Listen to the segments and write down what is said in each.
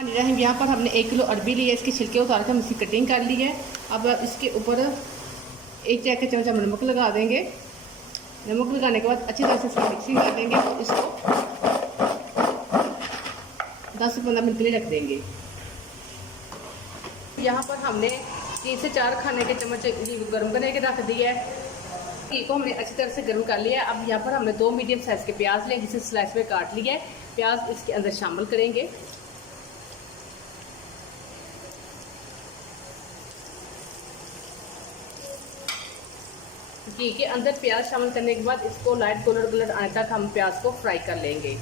रहीम, यहाँ पर हमने 1 किलो अरबी ली है। इसके छिलके उतार कर हम इसकी कटिंग कर ली है। अब इसके ऊपर 1 चाय का चम्मच हम नमक लगा देंगे। नमक लगाने के बाद अच्छी तरह से इसकी मिक्सिंग कर देंगे और इसको 10 से 15 मिनट के लिए रख देंगे। यहाँ पर हमने 3 से 4 खाने के चम्मच गर्म करने के रख दिया है। घी को हमने अच्छी तरह से गर्म कर लिया है। अब यहाँ पर हमने 2 मीडियम साइज़ के प्याज लिए, जिसे स्लाइस में काट लिया है। प्याज इसके अंदर शामिल करेंगे। घी के अंदर प्याज शामिल करने के बाद इसको लाइट गोल्डन आने तक हम प्याज को फ्राई कर लेंगे।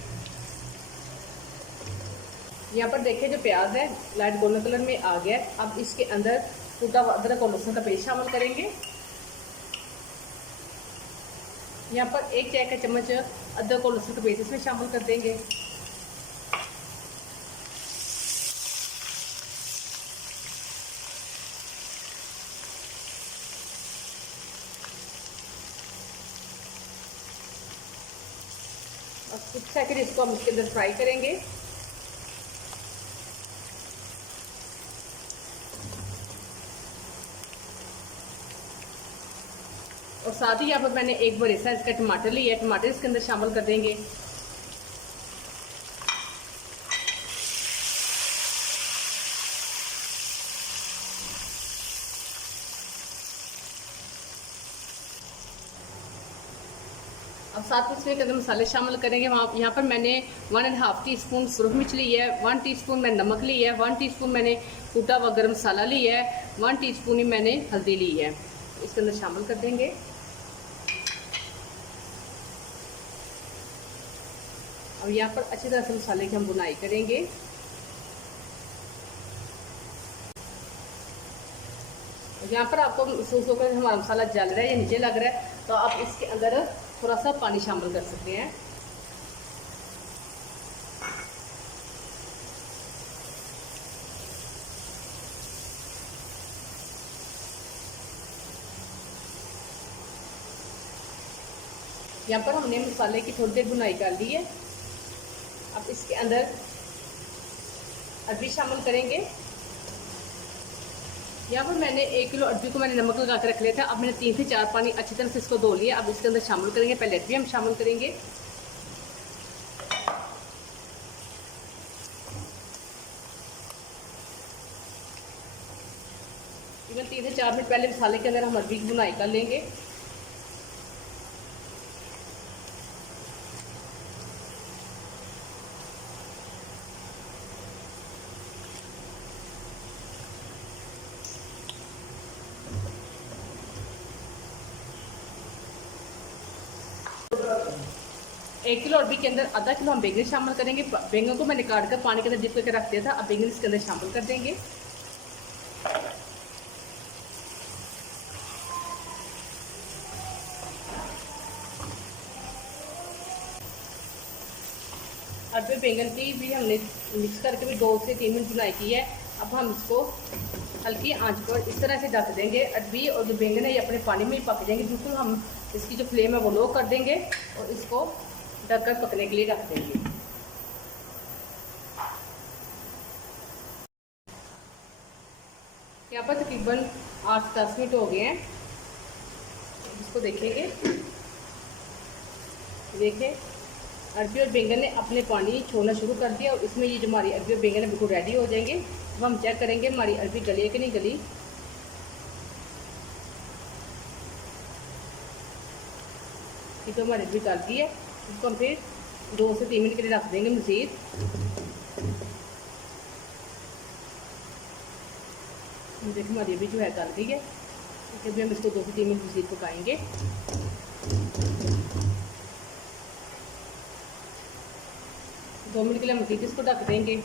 यहाँ पर देखिए जो प्याज है लाइट गोल्डन कलर में आ गया। अब इसके अंदर टूटा हुआ अदरक और लहसुन का पेस्ट शामिल करेंगे। यहाँ पर 1 चाय का चम्मच अदरक और लहसुन का पेस्ट इसमें शामिल कर देंगे। और कुछ सेकंड इसको हम इसके अंदर फ्राई करेंगे। और साथ ही यहाँ पर मैंने 1 बड़े साइज का टमाटर लिया है। टमाटर इसके अंदर शामिल कर देंगे। अब साथ में इसमें के अंदर मसाले शामिल करेंगे। यहाँ पर मैंने 1.5 टीस्पून सुरख मिर्च ली है, 1 टीस्पून मैंने नमक ली है, 1 टीस्पून मैंने टूटा हुआ गरम मसाला लिया है, 1 टीस्पून ही मैंने हल्दी ली है। इसके अंदर शामिल कर देंगे। अब यहाँ पर अच्छी तरह से मसाले की हम बुनाई करेंगे। यहाँ पर आपको महसूस होगा कि हमारा मसाला जल रहा है या नीचे लग रहा है, तो आप इसके अंदर थोड़ा सा पानी शामिल कर सकते हैं। यहाँ पर हमने मसाले की थोड़ी देर बुनाई कर ली है। अब इसके अंदर अरबी शामिल करेंगे। यहाँ पर मैंने 1 किलो अरबी को मैंने नमक लगा कर रख लिया था। अब मैंने 3 से 4 पानी अच्छी तरह से इसको धो लिया। अब इसके अंदर शामिल करेंगे। पहले अरबी हम शामिल करेंगे। इवन 3 से 4 मिनट पहले मसाले के अंदर हम अरबी की बुनाई कर लेंगे। एक किलो अरबी के अंदर आधा किलो हम बैंगन शामिल करेंगे। बैंगन को मैंने काट कर पानी के अंदर डिप करके रख दिया था। अब बैंगन इसके अंदर शामिल कर देंगे। अरबी बैंगन की भी हमने मिक्स करके भी 2 से 3 मिनट बुनाई की है। अब हम इसको हल्की आंच पर इस तरह से ढक देंगे। अरबी और जो बैंगन है ये अपने पानी में ही पक जाएंगे। बिल्कुल हम इसकी जो फ्लेम है वो लो कर देंगे और इसको ढककर पकने के लिए रख देंगे। यहाँ पर तकरीबन 8-10 मिनट हो गए हैं। इसको देखेंगे। देखिए अरबी और बैंगन ने अपने पानी छोड़ना शुरू कर दिया और इसमें ये जो हमारी अरबी और बैंगन है बिल्कुल रेडी हो जाएंगे। अब हम चेक करेंगे हमारी अरबी गली है कि नहीं गली। ये तो हमारी अरबी गल गई है। इसको हम फिर 2 से 3 मिनट के लिए रख देंगे मज़ीद। देखिए हमारी अरबी जो है गल गई है। अभी हम इसको 2 से 3 मिनट मज़ीद पकाएंगे। दो मिनट के लिए मज़ीद इसको ढक देंगे।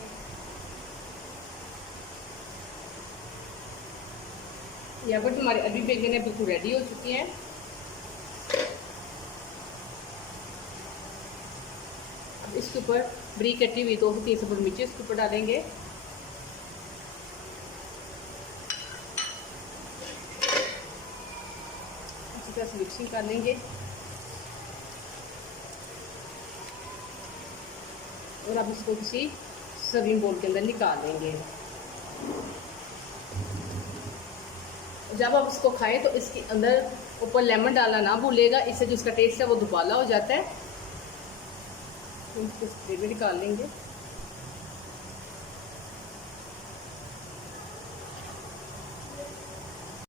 यहाँ पर हमारे अरबी बैंगन है बिल्कुल रेडी हो चुकी हैं। अब इसके ऊपर बरीक कटी हुई 2 से 3 सब्ज़ मिर्ची इसके ऊपर डालेंगे। अच्छी तरह से मिक्सिंग कर लेंगे और अब इसको किसी सर्विंग बोल के अंदर निकाल लेंगे। जब आप इसको खाएं तो इसके अंदर ऊपर लेमन डालना ना भूलेगा, इससे जो इसका टेस्ट है वो दुबाला हो जाता है। तो इसको स्प्रे में निकाल लेंगे।